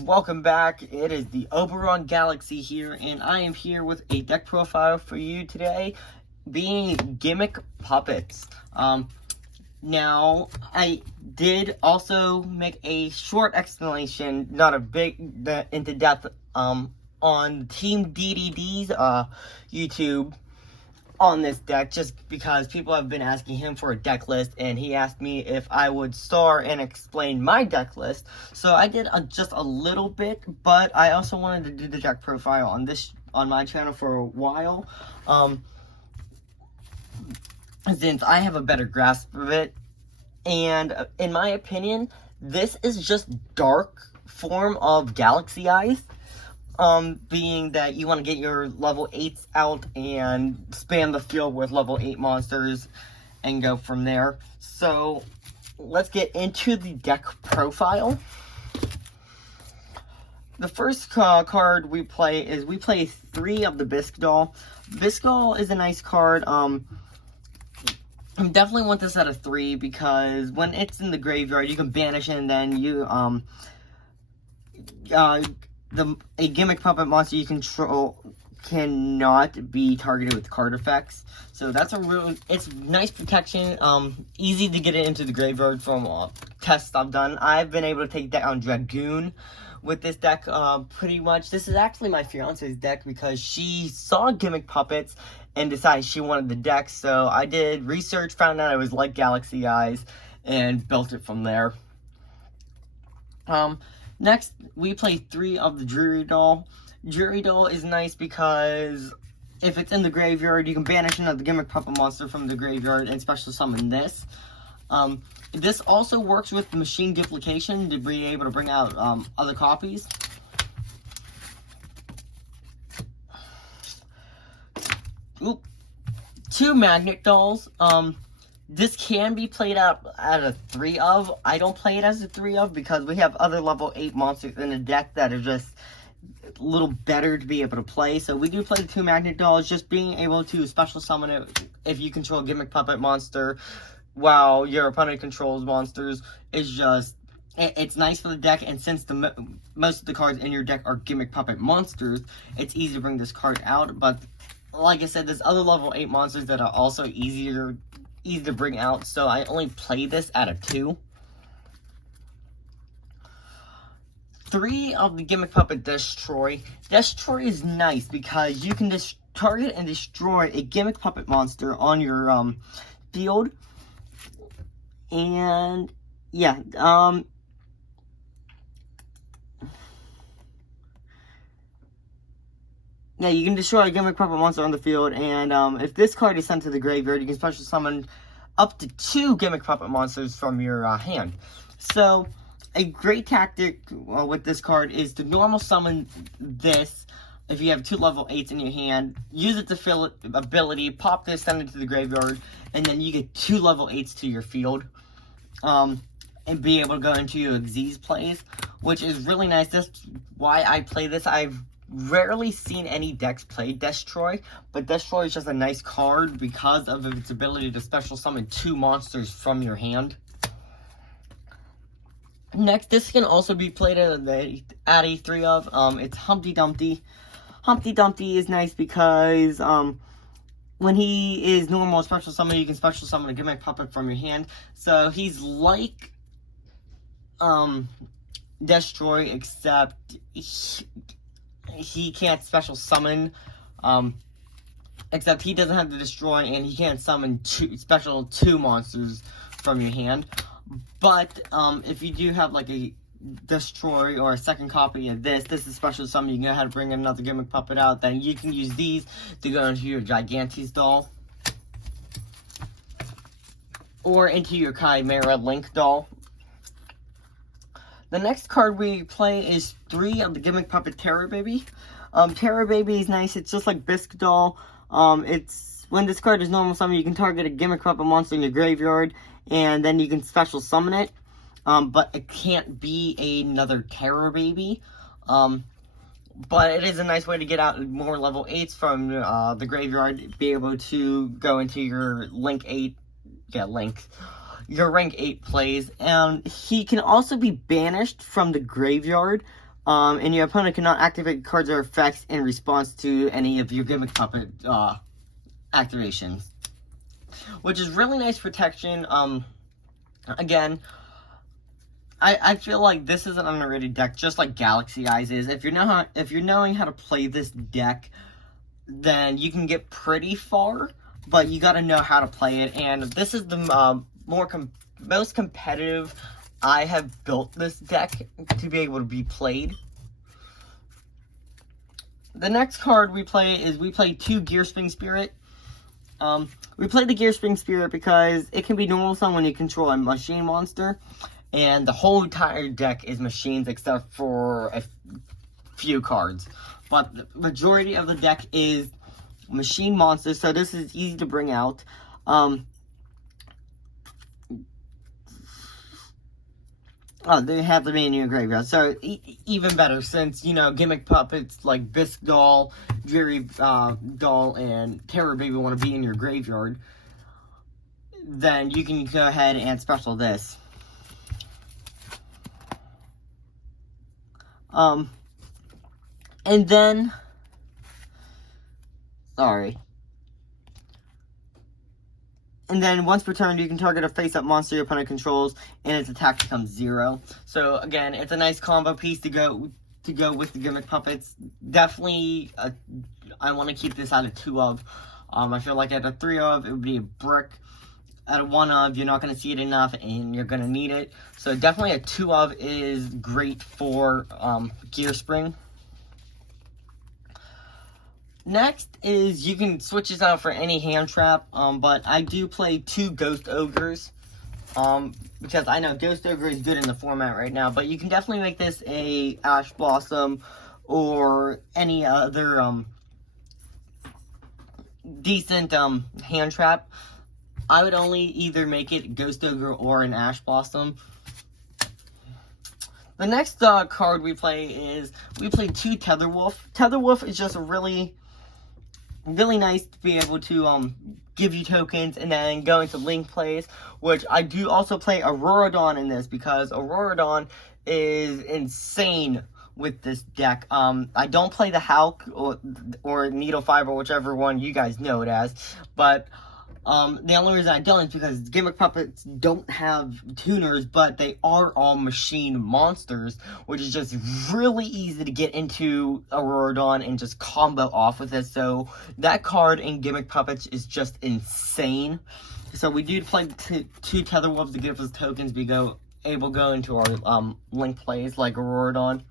guys, welcome back. It is the Oberon Galaxy here, and I am here with a deck profile for you today, being Gimmick Puppets. Now, I did also make a short explanation, not a big into depth, on Team DDD's YouTube on this deck, just because people have been asking him for a deck list, and he asked me if I would star and explain my deck list. So I did just a little bit, but I also wanted to do the deck profile on my channel for a while, since I have a better grasp of it. And in my opinion, this is just dark form of Galaxy Eyes. Being that you want to get your level 8s out and spam the field with level 8 monsters and go from there. So, let's get into the deck profile. The first card we play is, we play 3 of the Bisque Doll. Bisque Doll is a nice card. I definitely want this at a 3 because when it's in the graveyard, you can banish it, and then you, a Gimmick Puppet monster you control cannot be targeted with card effects. So that's it's nice protection, easy to get it into the graveyard from tests I've done. I've been able to take down Dragoon with this deck, pretty much. This is actually my fiance's deck because she saw Gimmick Puppets and decided she wanted the deck. So I did research, found out it was like Galaxy Eyes, and built it from there. Next, we play 3 of the Jury Doll. Jury Doll is nice because if it's in the graveyard, you can banish another Gimmick Puppet monster from the graveyard and special summon this. This also works with machine duplication to be able to bring out other copies. Oop. 2 Magnet Dolls. This can be played out at a 3 of. I don't play it as a 3 of because we have other level 8 monsters in the deck that are just a little better to be able to play. So we do play the 2 Magnet Dolls. Just being able to special summon it if you control a Gimmick Puppet monster while your opponent controls monsters is just, it's nice for the deck. And since most of the cards in your deck are Gimmick Puppet monsters, it's easy to bring this card out. But like I said, there's other level 8 monsters that are also easy to bring out, so I only play this at a 2. 3 of the Gimmick Puppet Destroy. Destroy is nice because you can target and destroy a Gimmick Puppet monster on your field. And yeah, yeah, you can destroy a Gimmick Puppet monster on the field, and if this card is sent to the graveyard, you can special summon up to 2 Gimmick Puppet monsters from your hand. So, a great tactic with this card is to normal summon this if you have 2 level 8s in your hand. Use it to fill it ability, pop this, send it to the graveyard, and then you get 2 level 8s to your field. And be able to go into your Xyz plays, which is really nice. That's why I play this. I've rarely seen any decks play Destroy, but Destroy is just a nice card because of its ability to special summon 2 monsters from your hand. Next, this can also be played at a 3 of. It's Humpty Dumpty. Humpty Dumpty is nice because when he is normal special summon, you can special summon a Gimmick Puppet from your hand. So he's like Destroy, except he can't special summon, except he doesn't have to destroy, and he can't summon 2 monsters from your hand. But if you do have like a Destroy or a second copy of this is special summon, you can go ahead and bring another Gimmick Puppet out, then you can use these to go into your Gigantes doll or into your Chimera Link doll. The next card we play is 3 of the Gimmick Puppet Terror Baby. Terror Baby is nice. It's just like Bisque Doll. When this card is normal summon, you can target a Gimmick Puppet monster in your graveyard, and then you can special summon it. But it can't be another Terror Baby. But it is a nice way to get out more level 8s from the graveyard, be able to go into your your rank 8 plays, and he can also be banished from the graveyard And your opponent cannot activate cards or effects in response to any of your Gimmick Puppet activations, which is really nice protection. Again, I feel like this is an underrated deck, just like Galaxy Eyes is. If you're knowing how to play this deck, then you can get pretty far, but you got to know how to play it. And this is the most competitive I have built this deck to be able to be played. The next card we play is two Gearspring Spirit. We play the Gearspring Spirit because it can be normal summon when you control a machine monster, and the whole entire deck is machines except for a few cards. But the majority of the deck is machine monsters, so this is easy to bring out. They have to be in your graveyard, so even better, since, you know, Gimmick Puppets like Bisque Doll, Dreary Doll, and Terror Baby want to be in your graveyard, then you can go ahead and special this. And then, and then once per turn, you can target a face-up monster your opponent controls, and its attack becomes 0. So again, it's a nice combo piece to go with the Gimmick Puppets. Definitely, I want to keep this at a 2 of. I feel like at a 3 of, it would be a brick. At a 1 of, you're not going to see it enough, and you're going to need it. So definitely a 2 of is great for Gearspring. Next is, you can switch this out for any hand trap, but I do play 2 Ghost Ogres, because I know Ghost Ogre is good in the format right now, but you can definitely make this a Ash Blossom or any other decent hand trap. I would only either make it Ghost Ogre or an Ash Blossom. The next card we play is, 2 Tether Wolf. Tether Wolf is just a really nice to be able to give you tokens and then go into link plays, which I do also play Auroradon in this, because Auroradon is insane with this deck. I don't play the Hulk or Needle Fiber, whichever one you guys know it as, but the only reason I don't is because Gimmick Puppets don't have tuners, but they are all machine monsters, which is just really easy to get into Auroradon and just combo off with it. So that card in Gimmick Puppets is just insane. So we do play 2 Tether Wolves to give us tokens to go into our link plays like Auroradon.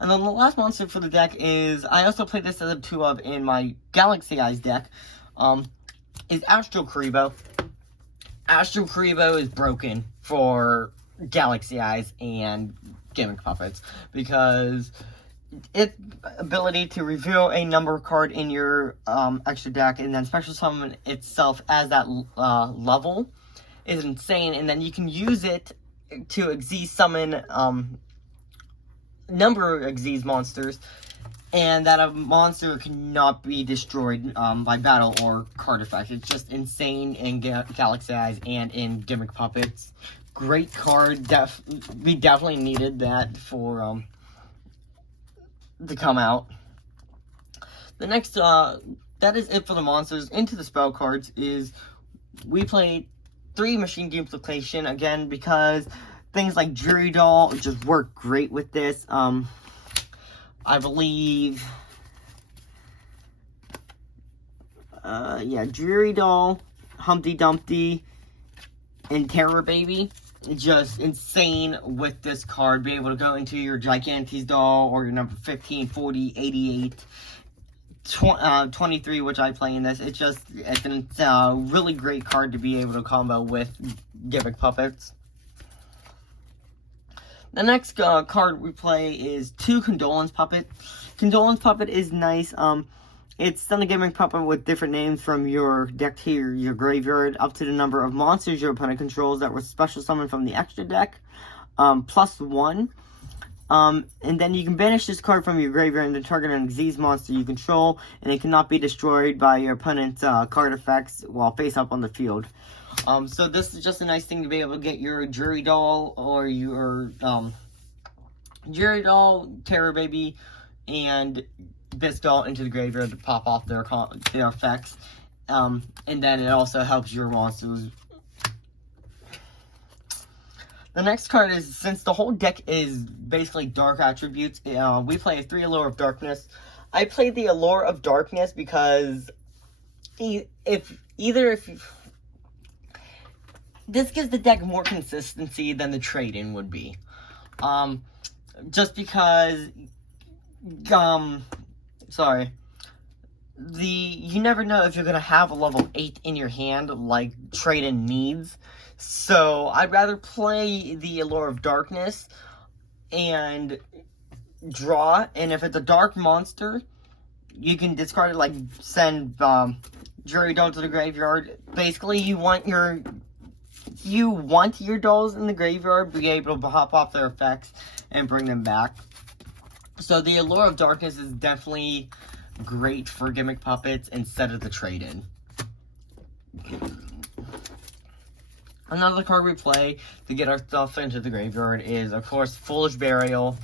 And then the last monster for the deck is, I also play this as a 2 of in my Galaxy Eyes deck, is Astral Karibo. Astral Karibo is broken for Galaxy Eyes and Gimmick Puppets, because its ability to reveal a number card in your extra deck and then special summon itself as that level is insane, and then you can use it to Xyz summon number of Xyz monsters, and that a monster cannot be destroyed by battle or card effect. It's just insane in Galaxy Eyes and in Gimmick Puppets. Great card. We definitely needed that for to come out. The next, that is it for the monsters. Into the spell cards is, we played 3 Machine Duplication, again, because things like Dreary Doll just work great with this. I believe, Dreary Doll, Humpty Dumpty, and Terror Baby, just insane with this card. Be able to go into your Gigantes Doll, or your number 15, 40, 88, 23, which I play in this. It's a really great card to be able to combo with Gimmick Puppets. The next card we play is 2 Condolence Puppet. Condolence Puppet is nice. It's done a Gimmick Puppet with different names from your deck to your graveyard, up to the number of monsters your opponent controls that were special summoned from the extra deck, +1. And then you can banish this card from your graveyard and then target an Xyz monster you control, and it cannot be destroyed by your opponent's card effects while face up on the field. So this is just a nice thing to be able to get your Dreary Doll or your Gyarados, Terror Baby, and Biscuit into the graveyard to pop off their effects. And then it also helps your monsters. The next card is, since the whole deck is basically dark attributes, we play 3 Allure of Darkness. I play the Allure of Darkness because this gives the deck more consistency than the trade-in would be. Just because, you never know if you're going to have a level 8 in your hand like trade-in needs. So I'd rather play the Allure of Darkness and draw, and if it's a dark monster, you can discard it, like send Gyarados to the graveyard. Basically, you want your dolls in the graveyard, be able to hop off their effects and bring them back. So the Allure of Darkness is definitely great for Gimmick Puppets instead of the trade-in. Another card we play to get our stuff into the graveyard is, of course, Foolish Burial.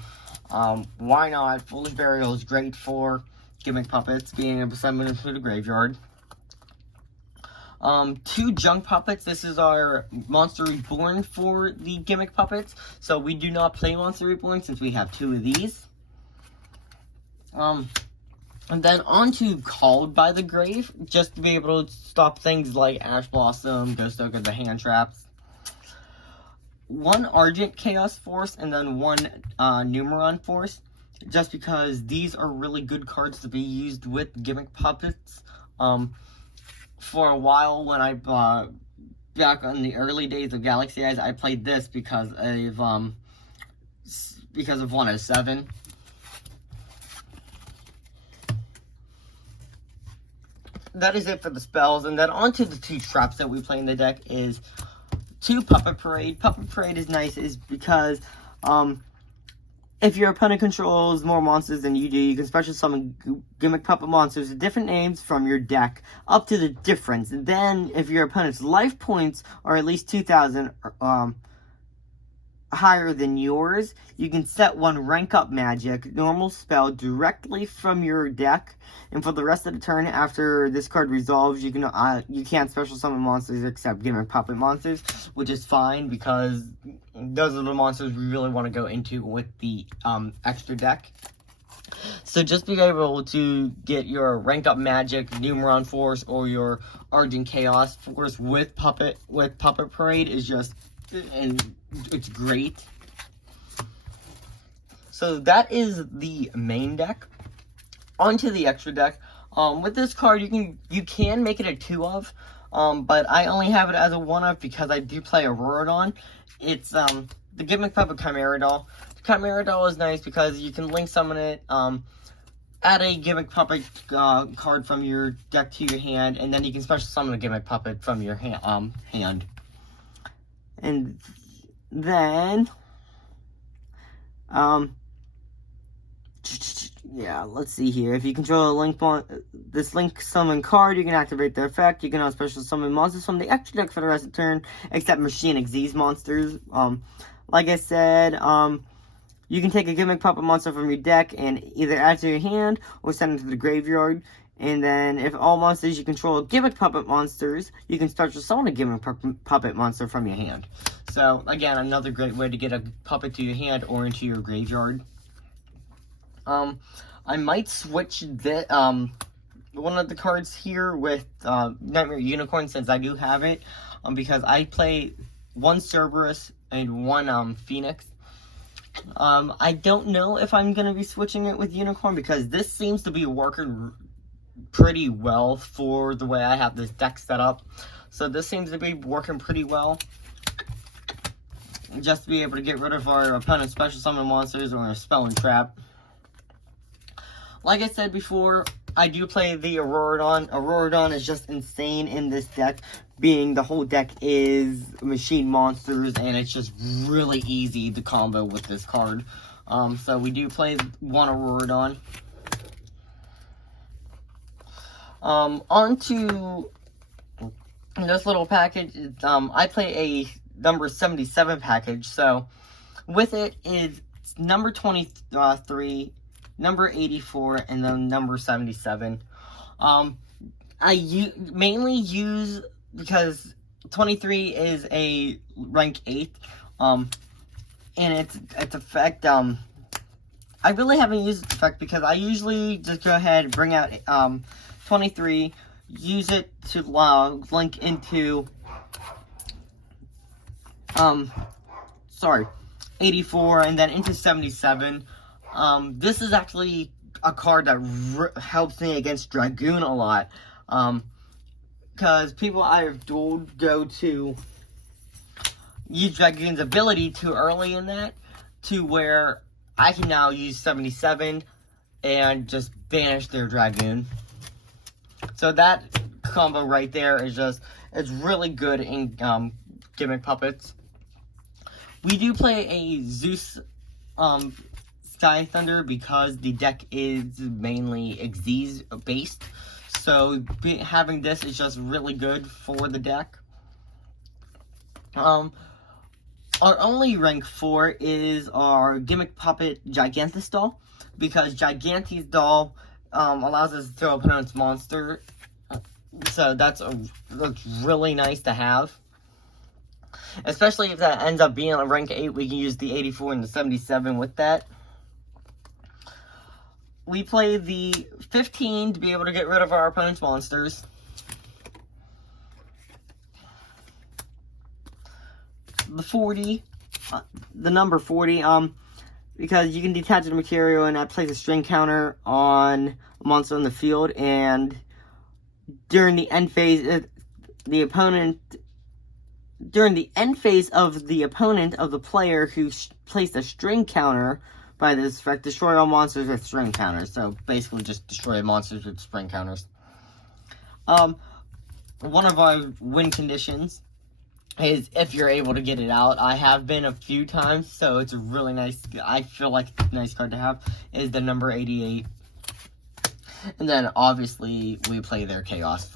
Why not? Foolish Burial is great for Gimmick Puppets, being able to send them into the graveyard. 2 Junk Puppets. This is our Monster Reborn for the Gimmick Puppets. So we do not play Monster Reborn since we have 2 of these. And then on to Called by the Grave, just to be able to stop things like Ash Blossom, Ghost Ogre, the hand traps. 1 Argent Chaos Force, and then 1 Numeron Force, just because these are really good cards to be used with Gimmick Puppets. For a while, when I, back in the early days of Galaxy Eyes, I played this because of 107. That is it for the spells, and then onto the 2 traps that we play in the deck is 2 Puppet Parade. Puppet Parade is nice because if your opponent controls more monsters than you do, you can special summon Gimmick Puppet monsters with different names from your deck up to the difference. And then if your opponent's life points are at least 2,000 higher than yours, you can set 1 rank up magic normal spell directly from your deck, and for the rest of the turn after this card resolves, you can't special summon monsters except Gimmick Puppet monsters, which is fine because those are the monsters we really want to go into with the extra deck. So just being able to get your rank up magic, Numeron Force, or your Argent Chaos Force with Puppet Parade is just, and it's great. So that is the main deck. Onto the extra deck. With this card, you can make it a 2 of, but I only have it as a 1 of because I do play Auroradon. It's the Gimmick Puppet Chimera Doll. The Chimera Doll is nice because you can link summon it, add a Gimmick Puppet card from your deck to your hand, and then you can special summon a Gimmick Puppet from your hand. And then, yeah, let's see here. If you control this link summon card, you can activate the effect. You can now special summon monsters from the extra deck for the rest of the turn, except Machine Xyz monsters. Like I said, you can take a Gimmick Puppet monster from your deck and either add to your hand or send it to the graveyard. And then, if all monsters you control are Gimmick Puppet monsters, you can special summon a Gimmick Puppet monster from your hand. So, again, another great way to get a puppet to your hand or into your graveyard. I might switch one of the cards here with Nightmare Unicorn, since I do have it, because I play 1 Cerberus and 1 Phoenix. I don't know if I'm going to be switching it with Unicorn, because this seems to be working pretty well for the way I have this deck set up. So this seems to be working pretty well. Just to be able to get rid of our opponent's special summon monsters or a spell and trap. Like I said before, I do play the Auroradon. Auroradon is just insane in this deck, being the whole deck is machine monsters, and it's just really easy to combo with this card. So we do play 1 Auroradon. Onto this little package, I play a number 77 package, so with it is number 23, number 84, and then number 77. I mainly use, because 23 is a rank 8, and its effect, I really haven't used its effect because I usually just go ahead and bring out 23, use it to link into 84, and then into 77. This is actually a card that helps me against Dragoon a lot. Because people either dueled go to use Dragoon's ability too early in that, to where I can now use 77 and just banish their Dragoon. So that combo right there is it's really good in Gimmick Puppets. We do play a Zeus Sky Thunder because the deck is mainly Xyz based. So having this is just really good for the deck. Our only rank 4 is our Gimmick Puppet Gigantus doll, because Gigantes doll allows us to throw opponent's monster. So that's really nice to have. Especially if that ends up being a rank 8, we can use the 84 and the 77 with that. We play the 15 to be able to get rid of our opponent's monsters. The 40, the number 40, because you can detach the material and that plays a string counter on a monster on the field, and during the end phase, during the end phase of the opponent of the player who placed a string counter by this effect, destroy all monsters with string counters. So basically just destroy monsters with string counters. One of our win conditions is if you're able to get it out. I have been a few times, so it's a really nice, I feel like a nice card to have, is the number 88. And then obviously we play their chaos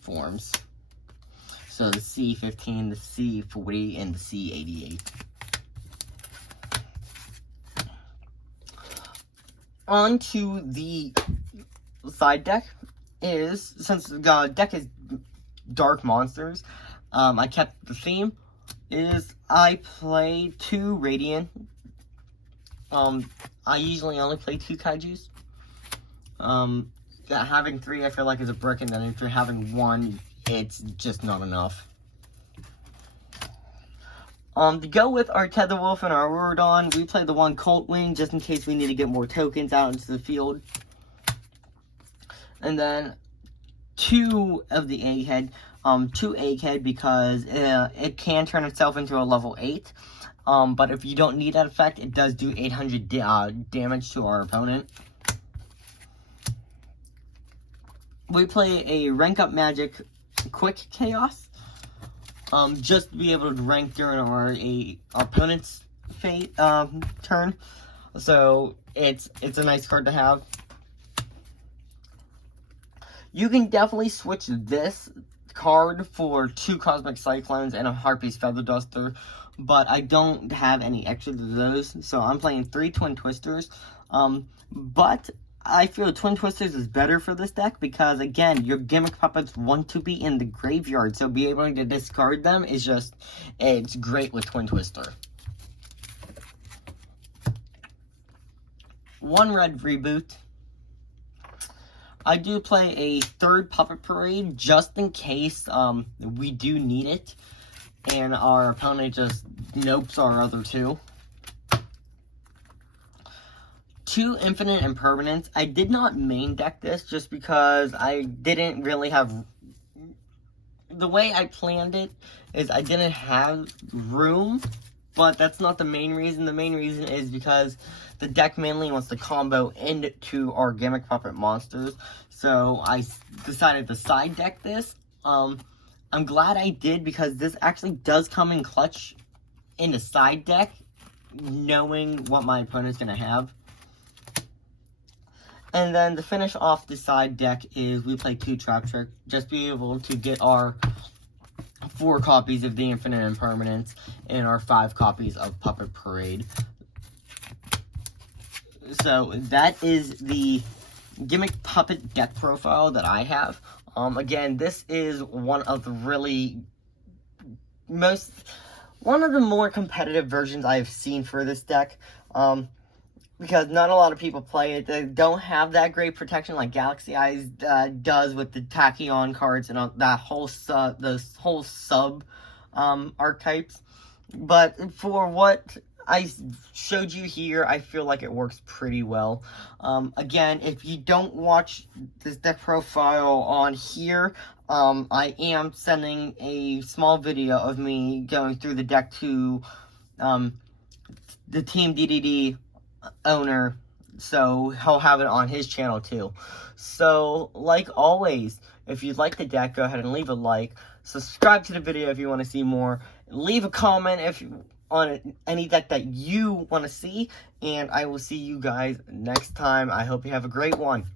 forms. So the C15, the C40, and the C88. On to the side deck is, since the deck is dark monsters, I kept the theme, is I play 2 Radiant. I usually only play 2 Kaijus. Having 3 I feel like is a brick, and then if you're having 1, it's just not enough. To go with our Tether Wolf and our Aurodon, we play the 1 Colt Wing just in case we need to get more tokens out into the field. And then 2 of the Egghead, 2 Egghead because it can turn itself into a level 8. But if you don't need that effect, it does do 800 damage to our opponent. We play a Rank Up Magic Quick Chaos. Just to be able to rank during our opponent's turn. So it's a nice card to have. You can definitely switch this card for 2 Cosmic Cyclones and a Harpy's Feather Duster, but I don't have any extra to those, so I'm playing 3 Twin Twisters. But I feel Twin Twisters is better for this deck because, again, your Gimmick Puppets want to be in the graveyard, so being able to discard them is just, it's great with Twin Twister. 1 red reboot. I do play a 3rd Puppet Parade just in case we do need it, and our opponent just nopes our other 2. 2 Infinite Impermanence. I did not main deck this just because I didn't really have... The way I planned it is I didn't have room, but that's not the main reason. The main reason is because the deck mainly wants to combo into our Gimmick Puppet monsters. So I decided to side deck this. I'm glad I did because this actually does come in clutch in the side deck, knowing what my opponent's going to have. And then to finish off the side deck is we play 2 Trap Trick, just be able to get our 4 copies of the Infinite Impermanence and our 5 copies of Puppet Parade. So that is the Gimmick Puppet deck profile that I have. Again, this is one of the more competitive versions I've seen for this deck. Because not a lot of people play it. They don't have that great protection like Galaxy Eyes does with the Tachyon cards and that whole sub archetypes. But for what I showed you here, I feel like it works pretty well. Again, if you don't watch this deck profile on here, I am sending a small video of me going through the deck to the Team DDD owner, so he'll have it on his channel too. So, like always, if you like the deck, go ahead and leave a like. Subscribe to the video if you want to see more. Leave a comment on any deck that you want to see, and I will see you guys next time. I hope you have a great one.